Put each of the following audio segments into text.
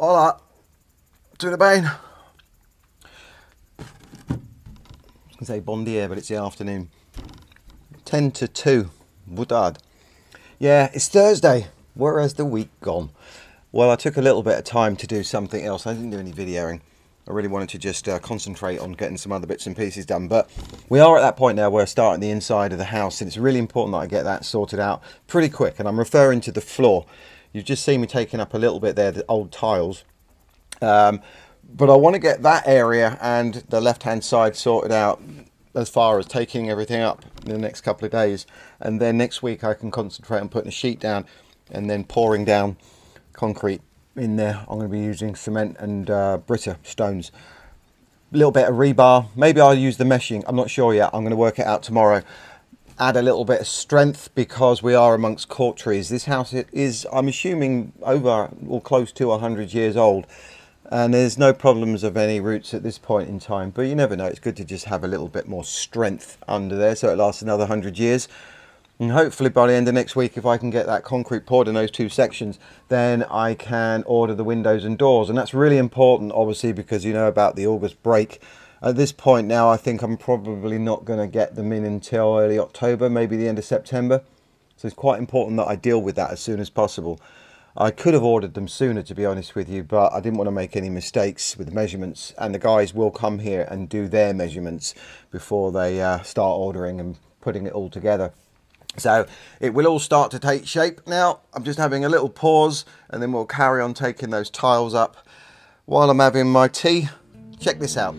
Hola, tudo bem? I was going to say bon dia, but it's the afternoon. 10 to 2. Boa tarde. Yeah, it's Thursday. Where has the week gone? Well, I took a little bit of time to do something else. I didn't do any videoing. I really wanted to just concentrate on getting some other bits and pieces done. But we are at that point now where we're starting the inside of the house, and it's really important that I get that sorted out pretty quick. And I'm referring to the floor. You've just seen me taking up a little bit there, the old tiles. But I want to get that area and the left-hand side sorted out as far as taking everything up in the next couple of days. And then next week I can concentrate on putting a sheet down and then pouring down concrete in there. I'm going to be using cement and Brita stones, a little bit of rebar. Maybe I'll use the meshing, I'm not sure yet. I'm going to work it out tomorrow. Add a little bit of strength because we are amongst cork trees. This house is, I'm assuming, over or close to 100 years old, and there's no problems of any roots at this point in time, but you never know. It's good to just have a little bit more strength under there so it lasts another 100 years. And hopefully by the end of next week, if I can get that concrete poured in those two sections, then I can order the windows and doors. And that's really important, obviously, because you know about the August break. At this point now, I think I'm probably not going to get them in until early October, maybe the end of September. So it's quite important that I deal with that as soon as possible. I could have ordered them sooner, to be honest with you, but I didn't want to make any mistakes with the measurements. And the guys will come here and do their measurements before they start ordering and putting it all together. So it will all start to take shape now. I'm just having a little pause and then we'll carry on taking those tiles up while I'm having my tea. Check this out.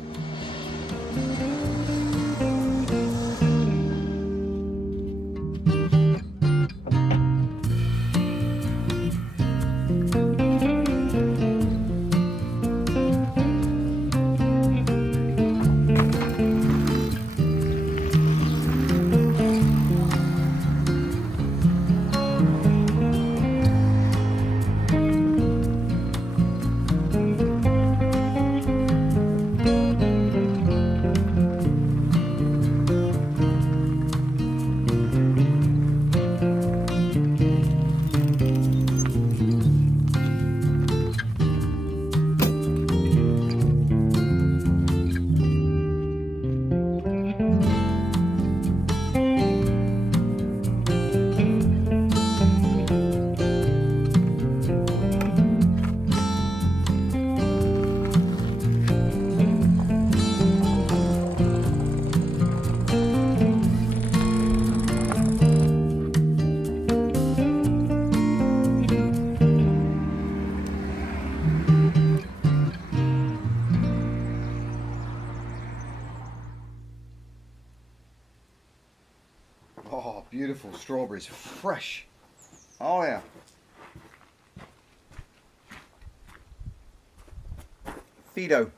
Oh, beautiful strawberries, fresh. Oh yeah. Fiido.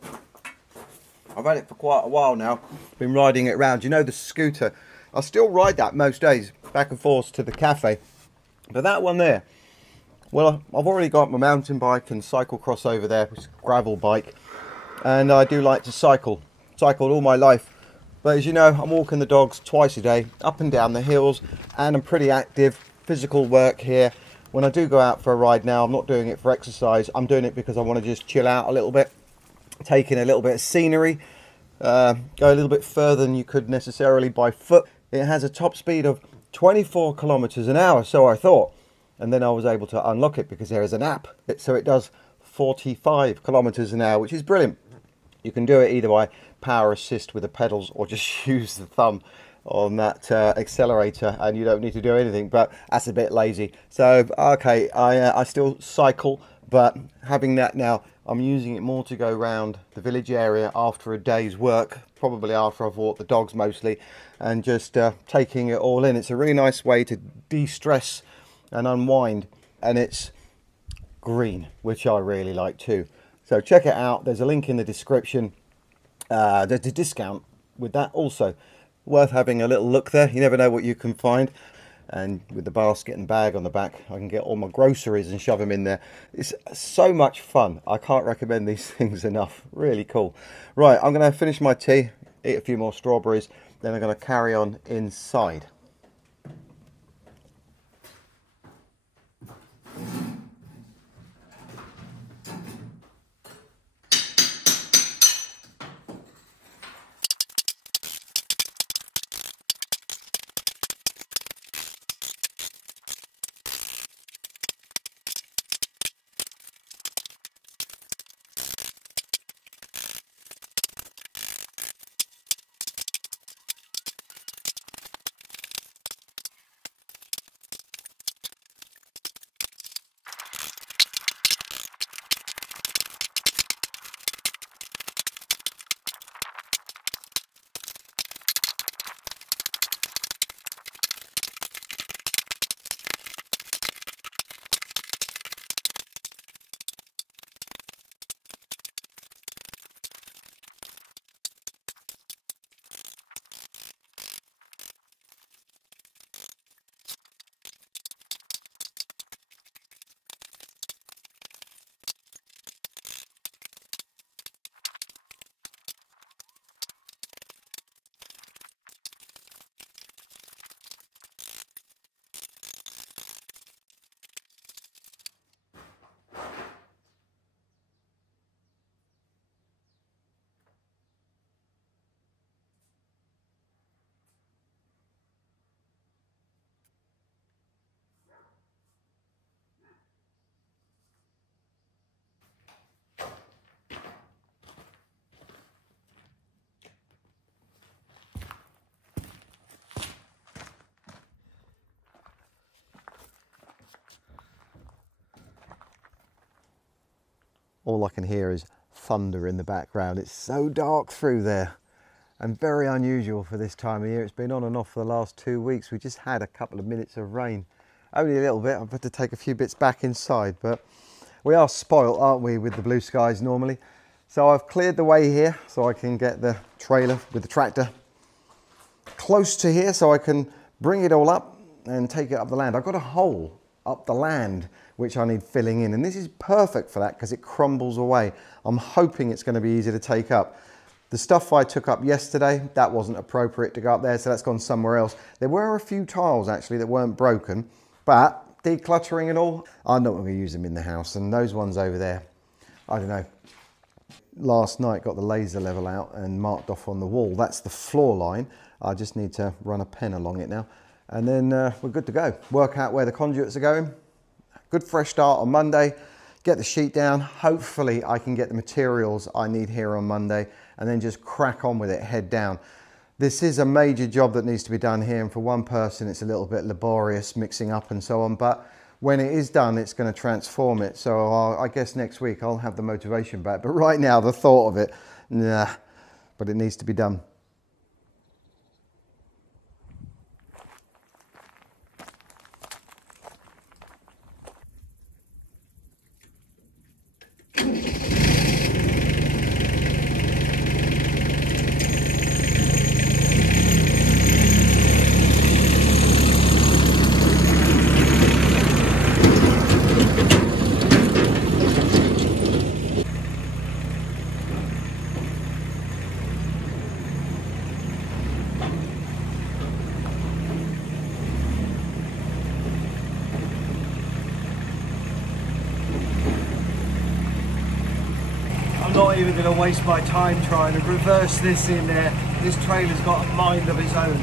I've had it for quite a while now. Been riding it around. You know, the scooter. I still ride that most days, back and forth to the cafe. But that one there, well, I've already got my mountain bike and cycle cross over there, which is a gravel bike. And I do like to cycle. Cycled all my life. But as you know, I'm walking the dogs twice a day, up and down the hills, and I'm pretty active, physical work here. When I do go out for a ride now, I'm not doing it for exercise, I'm doing it because I want to just chill out a little bit, take in a little bit of scenery, go a little bit further than you could necessarily by foot. It has a top speed of 24 kilometers an hour, so I thought, and then I was able to unlock it because there is an app, so it does 45 kilometers an hour, which is brilliant. You can do it either by power assist with the pedals or just use the thumb on that accelerator and you don't need to do anything, but that's a bit lazy. So okay, I still cycle, but having that now, I'm using it more to go around the village area after a day's work, probably after I've walked the dogs mostly, and just taking it all in. It's a really nice way to de-stress and unwind, and it's green, which I really like too. So check it out. There's a link in the description. There's a discount with that also. Worth having a little look there. You never know what you can find. And with the basket and bag on the back, I can get all my groceries and shove them in there. It's so much fun. I can't recommend these things enough. Really cool. Right, I'm going to finish my tea, eat a few more strawberries, then I'm going to carry on inside. all I can hear is thunder in the background. It's so dark through there and very unusual for this time of year. It's been on and off for the last 2 weeks. We just had a couple of minutes of rain, only a little bit. I've had to take a few bits back inside, but we are spoilt, aren't we, with the blue skies normally. So I've cleared the way here so I can get the trailer with the tractor close to here so I can bring it all up and take it up the land. I've got a hole up the land which I need filling in, and this is perfect for that because it crumbles away. I'm hoping it's going to be easy to take up. The stuff I took up yesterday, that wasn't appropriate to go up there, so that's gone somewhere else. There were a few tiles actually that weren't broken, but decluttering and all, I'm not going to use them in the house. And those ones over there, I don't know. Last night got the laser level out and marked off on the wall. That's the floor line. I just need to run a pen along it now. And then we're good to go. Work out where the conduits are going. Good fresh start on Monday. Get the sheet down. Hopefully I can get the materials I need here on Monday and then just crack on with it, head down. This is a major job that needs to be done here, and for one person it's a little bit laborious mixing up and so on, but when it is done it's going to transform it. So I guess next week I'll have the motivation back, but right now the thought of it, nah, but it needs to be done. I'm not even going to waste my time trying to reverse this in there. This trailer's got a mind of its own.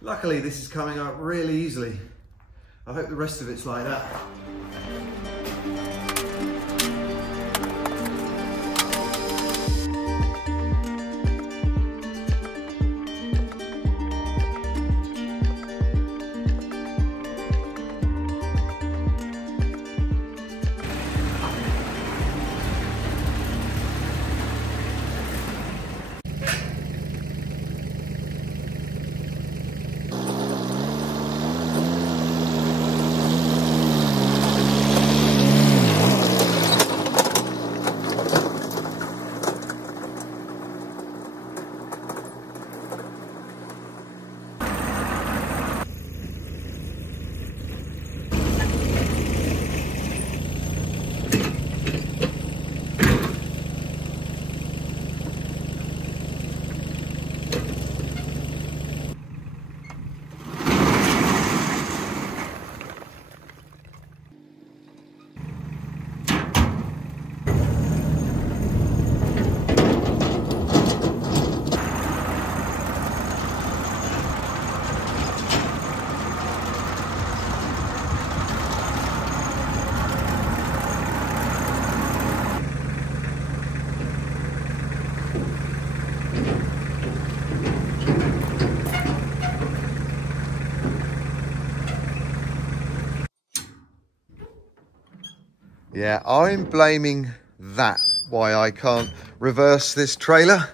Luckily this is coming up really easily. I hope the rest of it's like that. Yeah, I'm blaming that, why I can't reverse this trailer.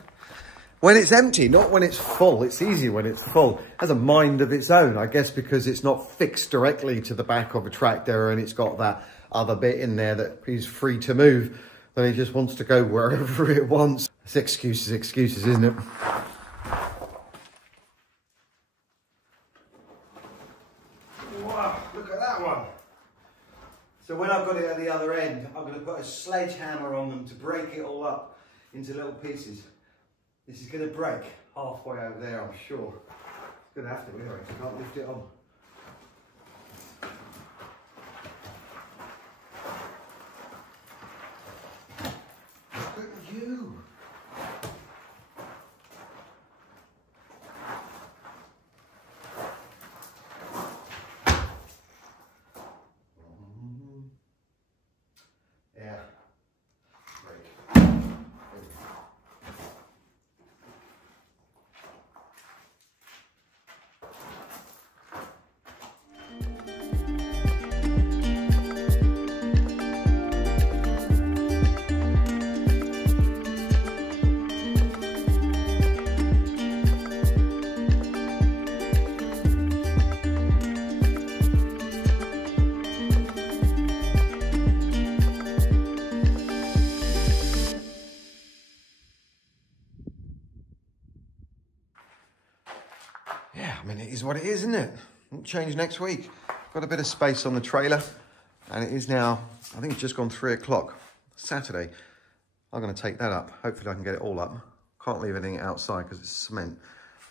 When it's empty, not when it's full. It's easy when it's full. It has a mind of its own, I guess, because it's not fixed directly to the back of a tractor and it's got that other bit in there that is free to move. Then it just wants to go wherever it wants. It's excuses, isn't it? Wow, look at that one. So when I've got it at the other end, I'm going to put a sledgehammer on them to break it all up into little pieces. This is going to break halfway over there, I'm sure. It's going to have to anyway, I can't lift it on. Look at you. Yeah. Break. Yeah, I mean, it is what it is, isn't it? It'll change next week. Got a bit of space on the trailer, and it is now, I think it's just gone 3 o'clock, Saturday. I'm going to take that up. Hopefully I can get it all up. Can't leave anything outside because it's cement.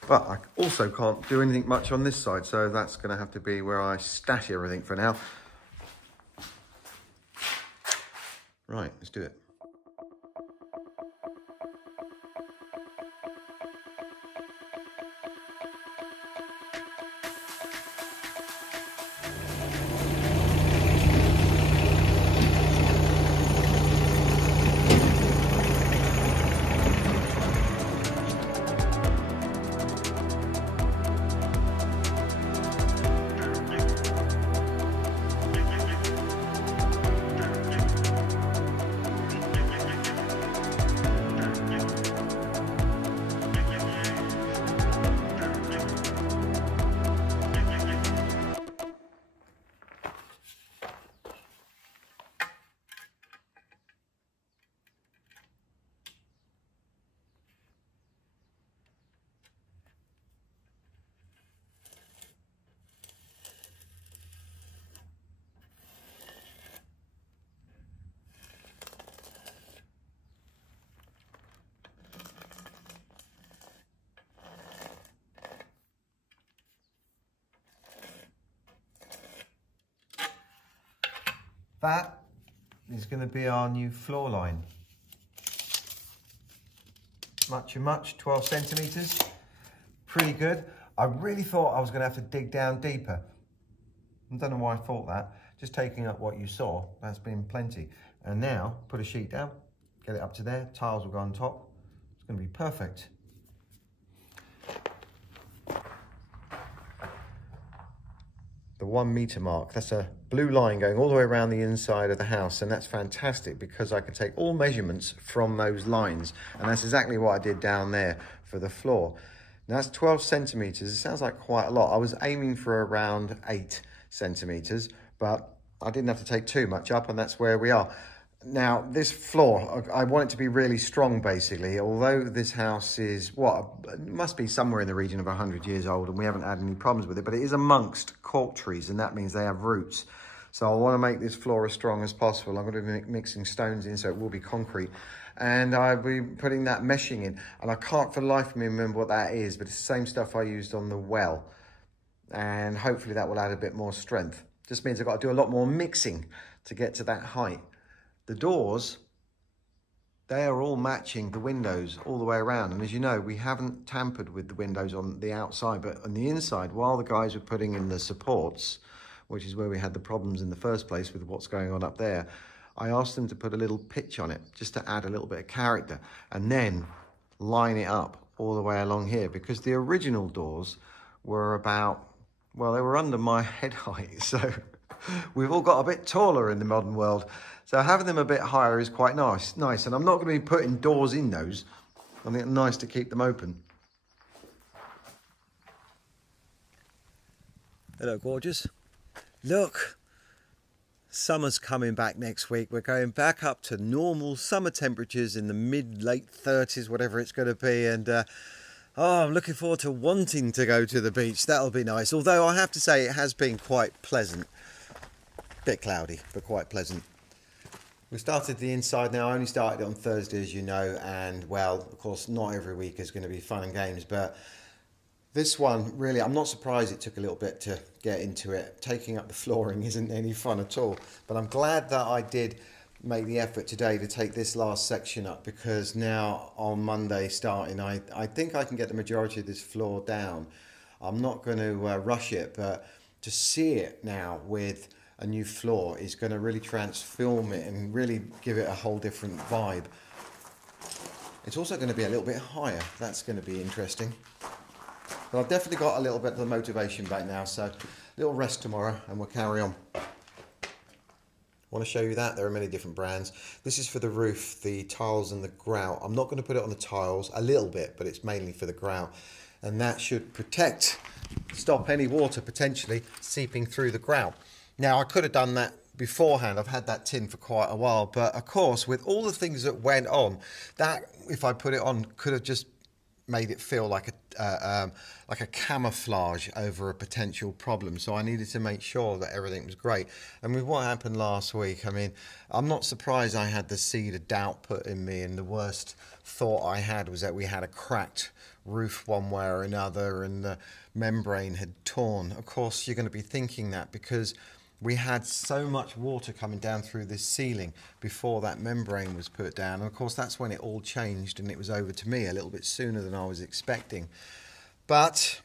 But I also can't do anything much on this side, so that's going to have to be where I stash everything for now. Right, let's do it. That is going to be our new floor line. Much, 12 centimetres. Pretty good. I really thought I was going to have to dig down deeper. I don't know why I thought that. Just taking up what you saw, that's been plenty. And now, put a sheet down, get it up to there, tiles will go on top. It's going to be perfect. The 1 metre mark, that's a blue line going all the way around the inside of the house, and that's fantastic because I can take all measurements from those lines, and that's exactly what I did down there for the floor. Now that's 12 centimetres. It sounds like quite a lot. I was aiming for around 8 centimetres, but I didn't have to take too much up, and that's where we are. Now, this floor, I want it to be really strong, basically. Although this house is, it must be somewhere in the region of 100 years old, and we haven't had any problems with it, but it is amongst cork trees, and that means they have roots. So I want to make this floor as strong as possible. I'm going to be mixing stones in, so it will be concrete. And I'll be putting that meshing in. And I can't for the life of me remember what that is, but it's the same stuff I used on the well. And hopefully that will add a bit more strength. Just means I've got to do a lot more mixing to get to that height. The doors, they are all matching the windows all the way around. And as you know, we haven't tampered with the windows on the outside, but on the inside, while the guys were putting in the supports, which is where we had the problems in the first place with what's going on up there, I asked them to put a little pitch on it just to add a little bit of character, and then line it up all the way along here, because the original doors were about, well, they were under my head height. So We've all got a bit taller in the modern world, so having them a bit higher is quite nice. And I'm not going to be putting doors in those. I think it's nice to keep them open. Hello, gorgeous. Look, summer's coming back next week. We're going back up to normal summer temperatures in the mid-late 30s, whatever it's going to be. And oh, I'm looking forward to wanting to go to the beach. That'll be nice. Although I have to say it has been quite pleasant. Bit cloudy, but quite pleasant. We started the inside now. I only started it on Thursday, as you know. And well, of course, not every week is going to be fun and games. But this one, really, I'm not surprised it took a little bit to get into it. Taking up the flooring isn't any fun at all. But I'm glad that I did make the effort today to take this last section up, because now on Monday starting, I think I can get the majority of this floor down. I'm not going to rush it, but to see it now with a new floor is going to really transform it and really give it a whole different vibe. It's also going to be a little bit higher. That's going to be interesting. But I've definitely got a little bit of the motivation back now, so a little rest tomorrow and we'll carry on. I want to show you that there are many different brands. This is for the roof, the tiles and the grout. I'm not going to put it on the tiles, a little bit, but it's mainly for the grout. And that should stop any water potentially seeping through the grout. Now, I could have done that beforehand. I've had that tin for quite a while, but of course, with all the things that went on, that, if I put it on, could have just made it feel like a camouflage over a potential problem. So I needed to make sure that everything was great. And with what happened last week, I mean, I'm not surprised I had the seed of doubt put in me, and the worst thought I had was that we had a cracked roof one way or another and the membrane had torn. Of course, you're going to be thinking that because we had so much water coming down through this ceiling before that membrane was put down. And of course, that's when it all changed and it was over to me a little bit sooner than I was expecting. But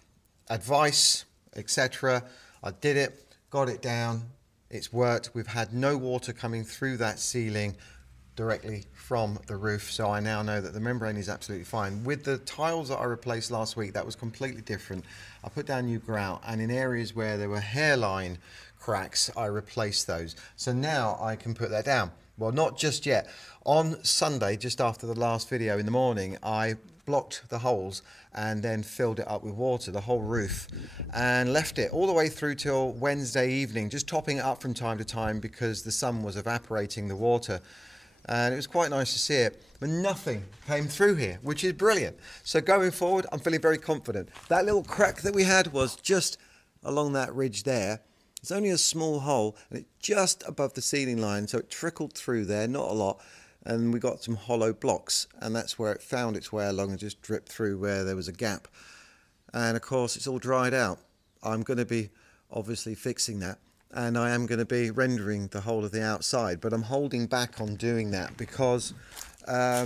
advice, etc. I did it, got it down, it's worked. We've had no water coming through that ceiling directly from the roof, so I now know that the membrane is absolutely fine. With the tiles that I replaced last week, that was completely different. I put down new grout, and in areas where there were hairline cracks, I replaced those. So now I can put that down. Well, not just yet. On Sunday, just after the last video in the morning, I blocked the holes and then filled it up with water, the whole roof, and left it all the way through till Wednesday evening, just topping it up from time to time because the sun was evaporating the water. And it was quite nice to see it, but nothing came through here, which is brilliant. So going forward, I'm feeling very confident. That little crack that we had was just along that ridge there. It's only a small hole, and it's just above the ceiling line, so it trickled through there, not a lot, and we got some hollow blocks, and that's where it found its way along and just dripped through where there was a gap. And of course, it's all dried out. I'm going to be obviously fixing that. And I am going to be rendering the whole of the outside, but I'm holding back on doing that because I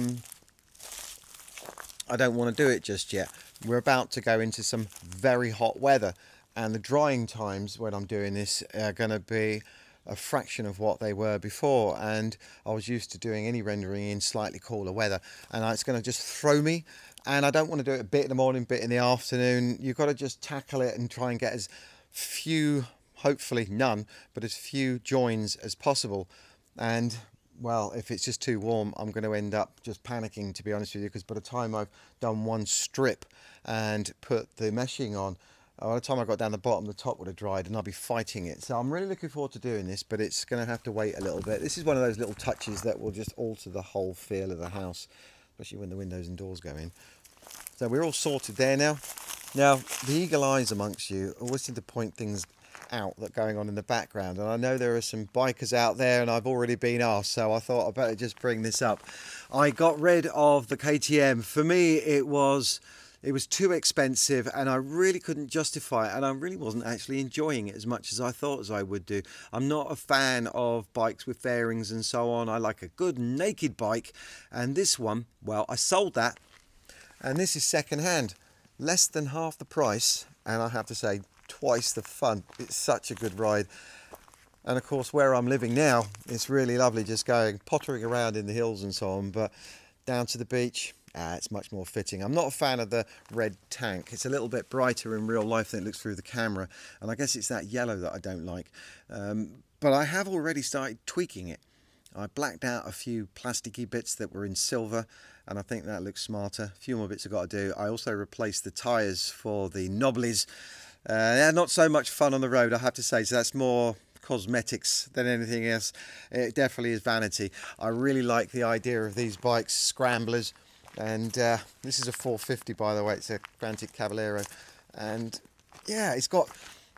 don't want to do it just yet. We're about to go into some very hot weather, and the drying times when I'm doing this are going to be a fraction of what they were before, and I was used to doing any rendering in slightly cooler weather, and it's going to just throw me. And I don't want to do it a bit in the morning, bit in the afternoon. You've got to just tackle it and try and get as few, hopefully none, but as few joins as possible. And well, if it's just too warm, I'm going to end up just panicking, to be honest with you, because by the time I've done one strip and put the meshing on, by the time I got down the bottom, the top would have dried and I'll be fighting it. So I'm really looking forward to doing this, but it's going to have to wait a little bit. This is one of those little touches that will just alter the whole feel of the house, especially when the windows and doors go in. So we're all sorted there now. Now, the eagle eyes amongst you always seem to point things out that going on in the background, and I know there are some bikers out there, and I've already been asked, so I thought I'd better just bring this up. I got rid of the KTM. For me, it was too expensive, and I really couldn't justify it, and I really wasn't actually enjoying it as much as I thought as I would do. I'm not a fan of bikes with fairings and so on. I like a good naked bike, and this one, well, I sold that, and this is second hand, less than half the price, and I have to say, twice the fun. It's such a good ride. And of course, where I'm living now, it's really lovely just going pottering around in the hills and so on, but down to the beach, It's much more fitting. I'm not a fan of the red tank. It's a little bit brighter in real life than it looks through the camera, and I guess it's that yellow that I don't like. But I have already started tweaking it. I blacked out a few plasticky bits that were in silver, and I think that looks smarter. A few more bits I've got to do. I also replaced the tyres for the knobblies. They're not so much fun on the road, I have to say, so that's more cosmetics than anything else. It definitely is vanity. I really like the idea of these bikes, scramblers, and this is a 450, by the way. It's a Vantic Cavallero, and yeah, it's got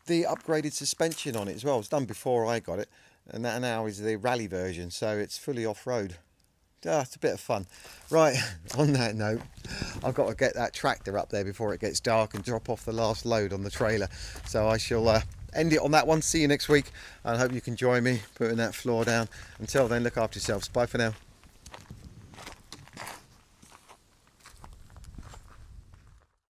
the upgraded suspension on it as well. It was done before I got it, and that now is the rally version, so it's fully off-road. It's a bit of fun. Right, on that note, I've got to get that tractor up there before it gets dark and drop off the last load on the trailer. So I shall end it on that one. See you next week, and I hope you can join me putting that floor down. Until then, look after yourselves. Bye for now.